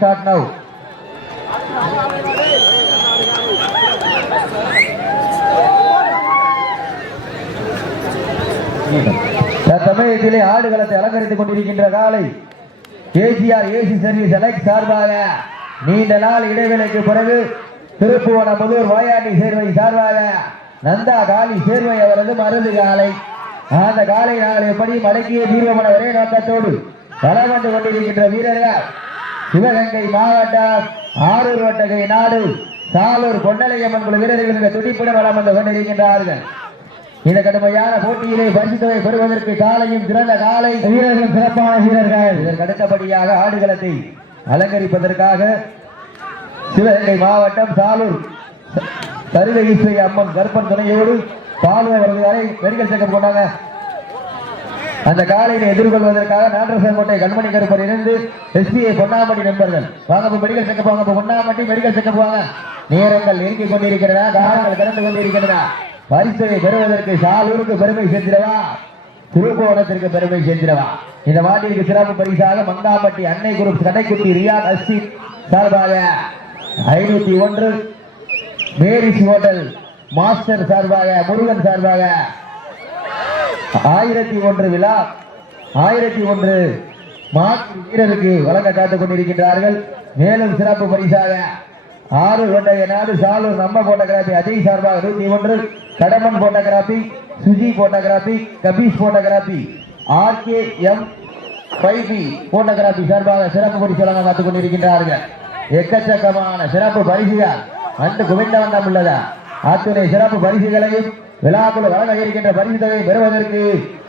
start now. தற்சமயத்திலே ஆடுகளத்தை அலங்கரித்துக் கொண்டிருக்கின்ற காலை KGR AC சர்வீஸ் செலக்ட் சார்பாக நீண்ட நாள் இடைவேளைக்கு பிறகு திருப்புவனமுதூர் வாயாண்டி சேர்வை சார்பாக நந்தா காளி சேர்வை அவரது மருந்து காலை. அந்த காலை நாங்கள் எப்படி மடக்கிய தீர்வமான ஒரே நோக்கத்தோடு வளம் வந்து கொண்டிருக்கின்ற வீரர்கள் சிவகங்கை மாவட்டம் ஆரூர் வட்டகை நாடு சாலூர் கொண்டலையம்மன் குழு வீரர்கள் இந்த துடிப்புடன் வளம் வந்து கொண்டிருக்கின்றார்கள். இந்த கடுமையான போட்டியிலே பரிசுத்தொகை பெறுவதற்கு காலையும் சிறந்த காலை வீரர்களும் சிறப்பான வீரர்கள். இதற்கு அடுத்தபடியாக ஆடுகளத்தை அலங்கரிப்பதற்காக சிவகங்கை மாவட்டம் சாலூர் கருவை ஈஸ்வரி அம்மன் கருப்பன் துணையோடு பாலுவரை மெடிக்கல் செக்கப் கொண்டாங்க. அந்த காலையை எதிர்கொள்வதற்காக நாட்டரசன்கோட்டை கண்மணி கருப்பர் இருந்து SPA பொன்னாமட்டி நண்பர்கள் வாங்க மெடிக்கல் செக்கப் வாங்க. பொன்னாமட்டி மெடிக்கல் செக்கப் வாங்க. நேரங்கள் நெருங்கிக் கொண்டிருக்கிறதா, காலங்கள் கடந்து கொண்டிருக்கிறதா. பரிசுவை பெறுவதற்கு சாலூருக்கு பெருமை சேர்த்திடவா, திருப்போணத்திற்கு பெருமை சேர்த்திடவா. இந்த மாட்டிற்கு சிறப்பு பரிசாக மங்காம்பட்டி அன்னை குரூப் கடைக்குட்டி ரியான் அஸ்தி சார்பாக 501, மேரிஸ் ஹோட்டல் மாஸ்டர் சார்பாக முருகன் சார்பாக 1001 விழா 1001 மாற்று வீரருக்கு வழங்க காத்துக் கொண்டிருக்கின்றார்கள். மேலும் சிறப்பு பரிசாக 6 கொண்டைய நாடு சாலூர் நம்ம போட்டோகிராபி அஜய் சார்பாக 101, கடமன் photography Suji photography Kabeesh photography RKM 5B photography சார்பாக சிறப்பு பரிசு வழங்க காத்துக் கொண்டிருக்கின்றார்கள். எக்கச்சக்கமான சிறப்பு பரிசுகள் வந்து குவிந்த வண்ணம் உள்ளதா. அத்துணை சிறப்பு பரிசுகளையும் விழாக்குழு வழங்க இருக்கின்ற பரிசு தொகையை பெறுவதற்கு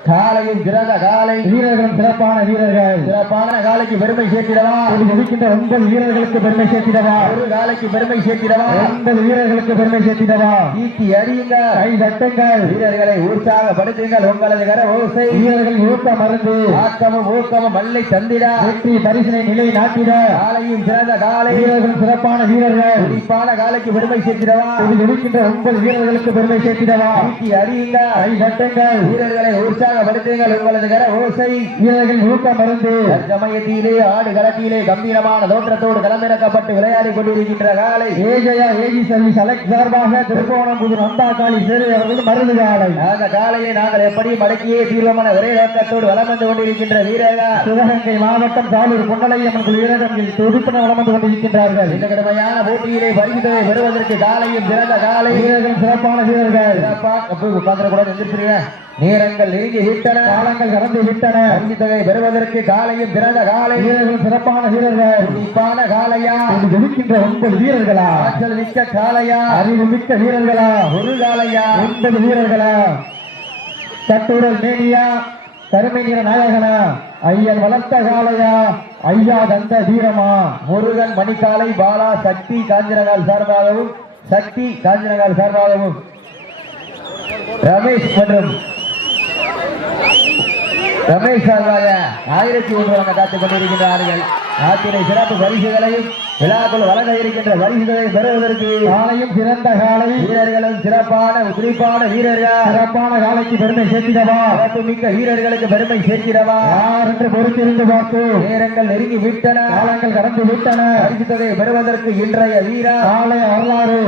காலையும் சிறந்த காலை வீரர்களும் சிறப்பான வீரர்கள். சிறப்பான காலைக்கு பெருமை சேர்த்திடவா, இருக்கின்ற 9 வீரர்களுக்கு பெருமை சேர்த்திடவா, ஒரு காலைக்கு பெருமை சேர்த்திடவா, 9 வீரர்களுக்கு பெருமை சேர்த்திடவா. ஈட்டி அடியுங்கள், கை தட்டுங்கள், வீரர்களை உற்சாகப்படுத்துங்கள். உங்களது கர ஓசை வீரர்கள் ஊக்க மருந்து ஆக்கமும் ஊக்கமும் மல்லை தந்திட வெற்றி பரிசினை நிலை நாட்டிட காலையும் சிறந்த காலை வீரர்களும் சிறப்பான வீரர்கள். குறிப்பான காலைக்கு பெருமை சேர்த்திடவா, இருக்கின்ற 9 வீரர்களுக்கு பெருமை சேர்த்திடவா. ஈட்டி அடியுங்கள், கை தட்டுங்கள், வீரர்களை உற்சாகப்படுத்துங்கள். உங்களது கர ஓசை வீரர்கள் ஊக்க மருந்து. சமயத்திலே ஆடு களத்திலே கம்பீரமான தோற்றத்தோடு களமிறக்கப்பட்டு விளையாடி கொண்டிருக்கின்ற காலை ஏஜயா ஏஜி சர்வீஸ் செலக்ட் சார்பாக திருப்போணம்புதூர் நந்தா காளி சேரு அவர்கள் மருந்து காலை. அந்த காலையை நாங்கள் எப்படி மடக்கியே தீர்வமான ஒரே நோக்கத்தோடு வலம் வந்து கொண்டிருக்கின்ற வீரர்கள் சிவகங்கை மாவட்டம் சாலூர் கொண்டலையம்மன் குழு வீரர்கள் துடிப்புடன் வலம் வந்து கொண்டிருக்கின்றார்கள். இந்த கடுமையான போட்டியிலே பரிசுத்தொகை பெறுவதற்கு காலையும் சிறந்த காலை வீரர்கள் சிறப்பான வீரர்கள். கூட எந்திரிச்சிருங்க. நேரங்கள் நெருங்கி விட்டன, காலங்கள் கடந்து விட்டன. பரிசுத்தொகை பெறுவதற்கு காலையும் சிறந்த காலை வீரர்கள் சிறப்பான வீரர்கள். குறிப்பான காலையா, இருக்கின்ற 9 வீரர்களா, ஆற்றல் மிக்க காலையா, அறிவு மிக்க வீரர்களா, ஒரு காலையா, 9 வீரர்களா. தட்டுடல் மேனியா, கருமை நிற நாயகனா, ஐயன் வளர்த்த காலையா, ஐயா தந்த வீரமா. முருகன் மணிக்காலை பாலா சக்தி காஞ்சிரகால் சார்பாகவும் சக்தி காஞ்சிரகால் சார்பாகவும் ரமேஷ் மற்றும் ரமேஷ் சார்பாக 1001 வழங்க காத்துக் கொண்டிருக்கின்றார்கள். ஆத்திரை சிறப்பு பரிசுகளையும் விழாக்குள் வழங்க இருக்கின்ற பரிசுகளை பெறுவதற்கு காலையும் சிறந்த காலை வீரர்களும் சிறப்பான குறிப்பான வீரர்கள் சிறப்பான காலைக்கு பெருமை சேர்த்திடவா, சிறப்பு மிக்க வீரர்களுக்கு பெருமை சேர்த்திடவா. யார் என்று பொறுத்திருந்து பார்த்து நேரங்கள் நெருங்கி விட்டன, காலங்கள் கடந்து விட்டன. பரிசு தொகையை பெறுவதற்கு இன்றைய வீரர் காலை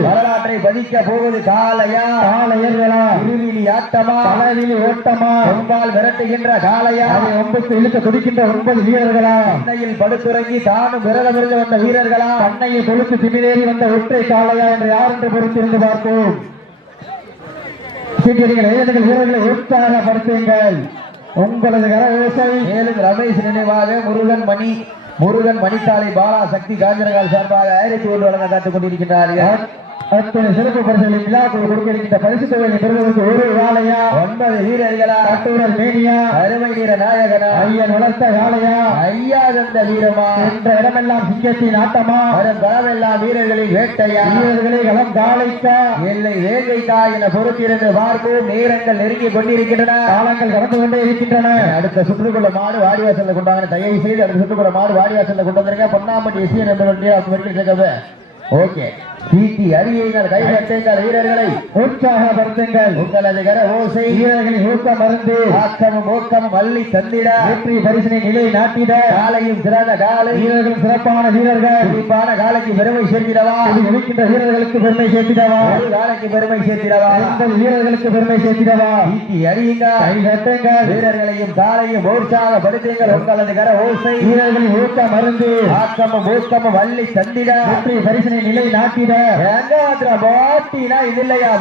வரலாற்றை பதிக்க போவது காலையா, காலையர்களா, இருவிழி ஆட்டமா, பலவிழி ஓட்டமா, ஒன்பால் விரட்டுகின்ற காலையா, ஒன்பது இழுக்க துடிக்கின்ற 9 வீரர்களா, அன்னையில் படுத்துறங்கி தானும் விரதமிருந்து வந்த வீரர்களா, அன்னையை கொழுத்து திமிரேறி வந்த ஒற்றை காலையா என்று யார் என்று பொறுத்திருந்து பார்ப்போம். வீரர்களை உற்சாகப்படுத்துங்கள். உங்களது கரவேசை மேலும் ரமேஷ் நினைவாக முருகன் மணிக்காலை பாலா சக்தி காஞ்சனகால் சார்பாக 1001 வழங்க காத்துக் கொண்டிருக்கின்றார்கள். அத்தனை சிறப்பு பரிசுகளை விழாக்குள் கொடுக்க இருக்கின்ற பரிசு தொகையை பெறுவதற்கு ஒரு காலையா, 9 வீரர்களா, கட்டுடல் மேனியா, அருமை நீர நாயகனா, ஐயன் வளர்த்த காலையா, ஐயா தந்த வீரமா, என்ற இடமெல்லாம் சிங்கத்தின் ஆட்டமா, வரும் களமெல்லாம் வீரர்களின் வேட்டையா, வீரர்களை களம் காலைக்கா எல்லை வேங்கைக்கா என பொறுத்திருந்து பார்ப்போம். நேரங்கள் நெருங்கி கொண்டிருக்கின்றன, காலங்கள் கடந்து கொண்டே இருக்கின்றன. அடுத்த சுற்றுக்குள்ள மாடு வாடிவாசல்ல கொண்டாங்க. தயவு செய்து அடுத்த சுற்றுக்குள்ள மாடு வாடிவாசல்ல கொண்டு வந்திருக்க. Ponnampatti SC number okay. சீட்டி அறியுங்கள், கைதட்டுங்கள், வீரர்களை உற்சாகப்படுத்துங்கள். உங்களது கர ஓசை வீரர்களின் ஊக்கம் மருந்து ஆக்கமும் ஊக்கமும் அள்ளி தந்திட வெற்றி பரிசினை நிலை நாட்டிட காலையும் சிறந்த காலை வீரர்களும் சிறப்பான வீரர்கள் குறிப்பான காலைக்கு பெருமை சேர்த்திடவா இருக்கின்ற வீரர்களுக்கு பெருமை சேர்த்திடவா காலைக்கு பெருமை சேர்த்திடவா வீரர்களுக்கு பெருமை சேர்த்திடவா சீட்டி அறியுங்கள், கைதட்டுங்கள், வீரர்களையும் காலையும் உற்சாகப்படுத்துங்கள். உங்களது கர ஓசை வீரர்களின் ஊக்கம் மருந்து ஆக்கமும் ஊக்கமும் அள்ளி தந்திட வெற்றி பரிசினை நிலை நாட்டிட பாட்டினா இது இல்லையா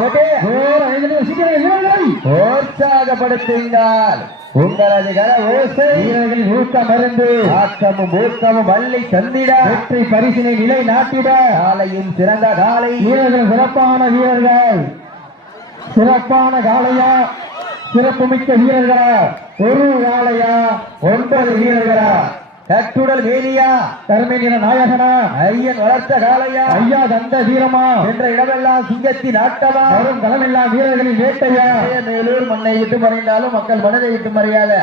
உற்சாகப்படுத்துங்கள். உங்களது கர ஓசை வீரர்களின் ஊக்கம் மருந்து ஆக்கமும் ஊக்கமும் அள்ளி தந்திட வெற்றி பரிசினை நிலை நாட்டிட காலையும் சிறந்த காலை வீரர்கள் சிறப்பான வீரர்கள் சிறப்பான காலையா சிறப்புமிக்க வீரர்களா ஒரு காலையா 9 வீரர்களா கட்டுடல் வேலியா கருமையின நாயகனா ஐயன் வளர்த்த காலையா ஐயா தந்த வீரமா என்ற இடமெல்லாம் சிங்கத்தின் ஆட்டமா வரும் களமெல்லாம் வீரர்களின் வேட்டையா மேலூர் மண்ணை விட்டு மறைந்தாலும் மக்கள் மனதை விட்டு மறையாத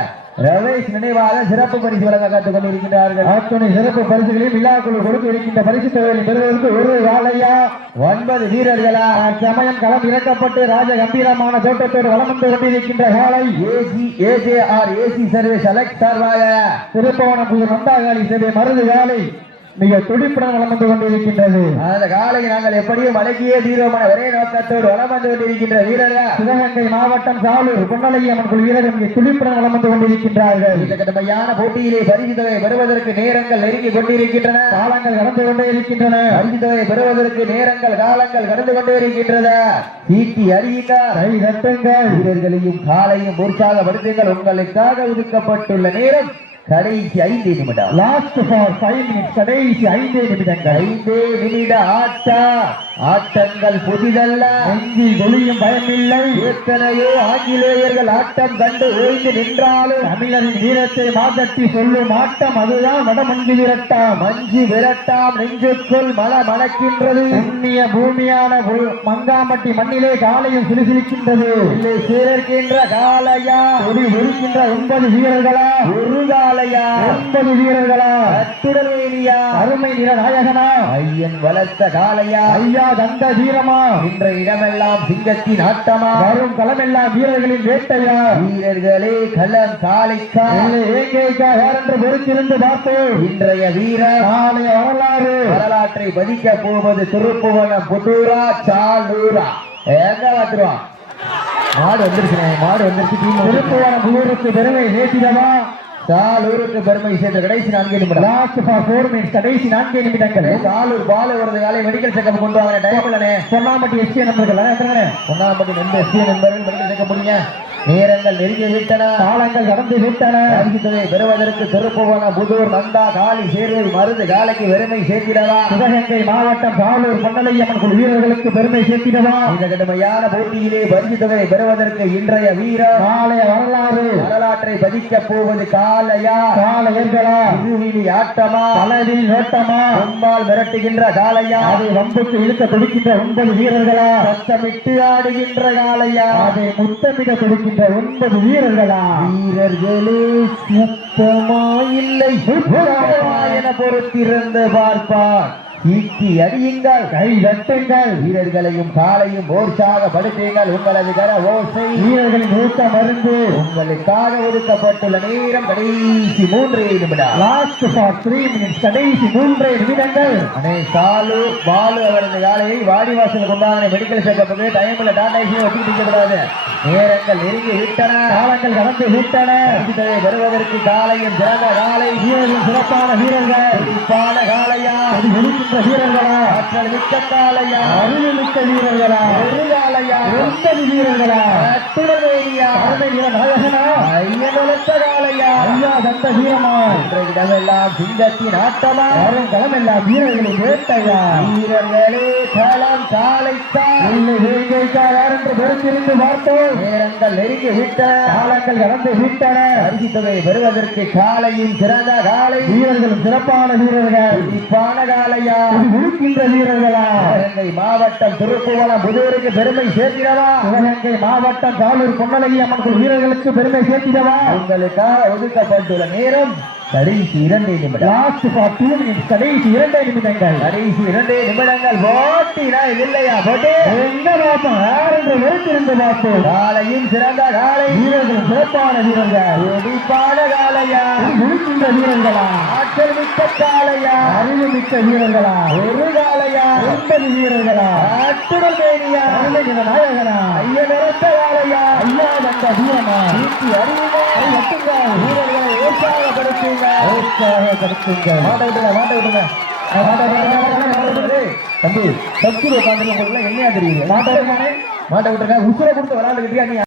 ரமேஷ் நினைவாக சிறப்பு பரிசு வழங்க காத்துக் கொண்டிருக்கிறார்கள். அத்துணை சிறப்பு பரிசுகளையும் விழாக்குழு கொடுத்து இருக்கின்ற பரிசு தொகையை பெறுவதற்கு ஒரு காலையா 9 வீரர்களா சமயம் களம் இறக்கப்பட்டு ராஜ கம்பீரமான தோட்டத்தோடு வளம் வந்து கொண்டிருக்கின்ற காலை ஏசி சர்வீஸ் அலெக்ஸ் சார்பாக திருப்பவனம் புது நந்தாகாலி சேவை மருது காலை மிக துடிப்புடன் வளம் வந்து கொண்டிருக்கின்றது. அந்த காலை நாங்கள் எப்படியும் அடக்கியே தீவிரமான ஒரே நோக்கத்தோடு வளம் வந்து கொண்டிருக்கின்ற வீரர்கள் சிவகங்கை மாவட்டம் சாலூர் பொன்னலைய அம்மன் வீரர்கள் மிக துடிப்புடன் வளம் வந்து கொண்டிருக்கின்றார்கள். இந்த கடுமையான போட்டியிலே பரிசு தொகை பெறுவதற்கு நேரங்கள் நெருங்கி கொண்டிருக்கின்றன, காலங்கள் கடந்து கொண்டே இருக்கின்றன. பரிசு தொகை பெறுவதற்கு நேரங்கள் காலங்கள் கடந்து கொண்டே இருக்கின்றன. சீட்டி அறியுங்கள், கை தட்டுங்கள், வீரர்களையும் காலையும் உற்சாகப்படுத்துங்கள். உங்களுக்காக ஒதுக்கப்பட்டுள்ள நேரம் கடைசி 5 நிமிடம். Last for 5 minutes. கடைசி 5 நிமிடங்கள். 5 நிமிட ஆட்டங்கள் புதிதல்ல, நெஞ்சில் ஒளியும் பயமில்லை. எத்தனையோ ஆங்கிலேயர்கள் ஆட்டம் கண்டு ஓய்ந்து நின்றாலும் தமிழரின் வீரத்தை மாதட்டி சொல்லும் ஆட்டம் அதுதான் வடமஞ்சு விரட்டாம். மஞ்சு விரட்டாம் நெஞ்சுக்குள் மணக்கின்றது. புண்ணிய பூமியான மங்காமட்டி மண்ணிலே காலையும் சிலுசிலிக்கின்றது. சேர்க்கின்ற காலையா ஒருக்கின்ற 9 வீரர்களா ஒரு காலையா 9 வீரர்களா அத்துடல் வேலியா அருமை நிற நாயகனா ஐயன் வளர்த்த காலையா ஐயா தந்த வீரமா என்ற இடமெல்லாம் சிங்கத்தின் ஆட்டமா வரும் களமெல்லாம் வீரர்களின் வேட்டையா வீரர்களே களம் காலைக்கா ஏகேக்கா யாரென்று பொறுத்திருந்து பார்ப்போம். இன்றைய வீரர் நாளைய வரலாற்றை பதிக்க போவது திருப்புவனம் புதூரா சாலூரா எங்க பார்த்துருவான். மாடு வந்துருச்சு, மாடு வந்துருச்சு. திருப்புவனம் புதூருக்கு பெருமை சேர்த்திடவா சாலூருக்கு பெருமை சேர்ந்த கடைசி 4 நிமிடம். Last for 4 minutes. கடைசி 4 நிமிடங்கள். சாலூர் பால் வருது காலை மெடிக்கல் செக்கப் கொண்டு வாங்க. டயபிளனே பொன்னாம்பட்டி எஸ்டி நண்பர்கள் பொன்னாம்பட்டி நண்பர் எஸ்டி நண்பர்கள் மெடிக்கல் செக்கப் முடியுங்க. நேரங்கள் நெருங்கி விட்டன, காலங்கள் கடந்து விட்டன. பரிசு தொகை பெறுவதற்கு திருப்புவனம் புதூர் நந்தா காலி சேர்வை மருது காலைக்கு பெருமை சேர்த்திடவா சிவகங்கை மாவட்டம் சாலூர் பொன்னலையம்மன் வீரர்களுக்கு பெருமை சேர்த்திடவா இந்த கடுமையான போட்டியிலே பரிசு தொகை பெறுவதற்கு இன்றைய வீரர் நாளைய வரலாற்றை பதிக்க போவது காலையா காலையர்களா இருவிழி ஆட்டமா பலவில் நோட்டமா கொம்பால் மிரட்டுகின்ற காலையா அதை வம்புக்கு இழுக்க துடிக்கின்ற 9 வீரர்களா சத்தமிட்டு ஆடுகின்ற காலையா அதை முத்தமிட துடிக்கின்ற 9 வீரர்களா வீரர்களே சுத்தமாயில்லை என பொறுத்திருந்து பார்ப்பார். ஈட்டி அடியுங்கள், கை தட்டுங்கள், வீரர்களையும் காலையும் உற்சாகப்படுத்துங்கள். உங்களது கர ஓசை வீரர்களின் ஊக்க மருந்து உங்களுக்காக ஒதுக்கப்பட்டுள்ள நேரம் கடைசி 3 நிமிடம். Last for 3 minutes. கடைசி 3 நிமிடங்கள். சாலு பாலு அவரது காலையை வாடிவாசல் கொண்டாட மெடிக்கல் செக்கப்புக்கு டைம்ல டாடாசியும் ஒட்டிட்டு கூடாது. நேரங்கள் நெருங்கி விட்டன, காலங்கள் கடந்து விட்டன. பெறுவதற்கு காலையும் சிறந்த காலை வீரர்கள் சிறப்பான வீரர்கள் குறிப்பான காலையா வீரர்களா ஆற்றல் மிக்க காலையா அருள் மிக்க வீரர்களா ஒரு காலையா 9 வீரர்களா அத்துடவேலியா அருமை வீர நாயகனா ஐயன் வளர்த்த காலையா ஐயா தந்த வீரமா என்ற இடமெல்லாம் சிங்கத்தின் ஆட்டமா வரும் களமெல்லாம் வீரர்களின் வேட்டையா வீரர்களே களம் காலைக்கா யார் என்று பொறுத்திருந்து பார்த்தோம். நேரங்கள் நெருங்கி விட்டன, காலங்கள் கடந்து விட்டன. பரிசு தொகை பெறுவதற்கு காலையும் சிறந்த காலை வீரர்களும் சிறப்பான வீரர்கள் குறிப்பான காலையா இருக்கின்ற வீரர்களா சிவகங்கை மாவட்டம் திருப்புவனம் புதூருக்கு பெருமை சேர்த்திடவா சிவகங்கை மாவட்டம் சாலூர் பொன்னலைய அம்மன் வீரர்களுக்கு பெருமை சேர்த்திடவா உங்களுக்காக ஒதுக்கப்பட்டுள்ள நேரம் கடைசி 2 நிமிடம். Last for 2 minutes. கடைசி 2 நிமிடங்கள். கடைசி 2 நிமிடங்கள். போட்டினா இல்லையா போட்டி? எங்க பார்ப்போம் யார் என்று வெறுத்திருந்து பார்ப்போம். காலையும் சிறந்த காலை, வீரர்கள் சிறப்பான வீரர்கள், துடிப்பான காலையா, முடிக்கின்ற வீரர்களா, ஆற்றல் மிக்க காலையா, அறிவு மிக்க வீரர்களா, ஒரு காலையா, 9 வீரர்களா, அட்டுடல் மேனியா, நாயகனா, ஐய நிறத்த காலையா, ஐயா வந்த வீரமா, வீட்டி அறிவுமா, வீரர்களை உற்சாகப்படுத்துங்க. மாட்ட விட்டுங்க. தம்பி சப்ஸ்கிரைப் பண்றது உங்களுக்கு என்னையா தெரியுது? மாட்ட விட்டுருங்க. உசுரை கொடுத்து விளையாண்டுக்கிட்டியா நீ?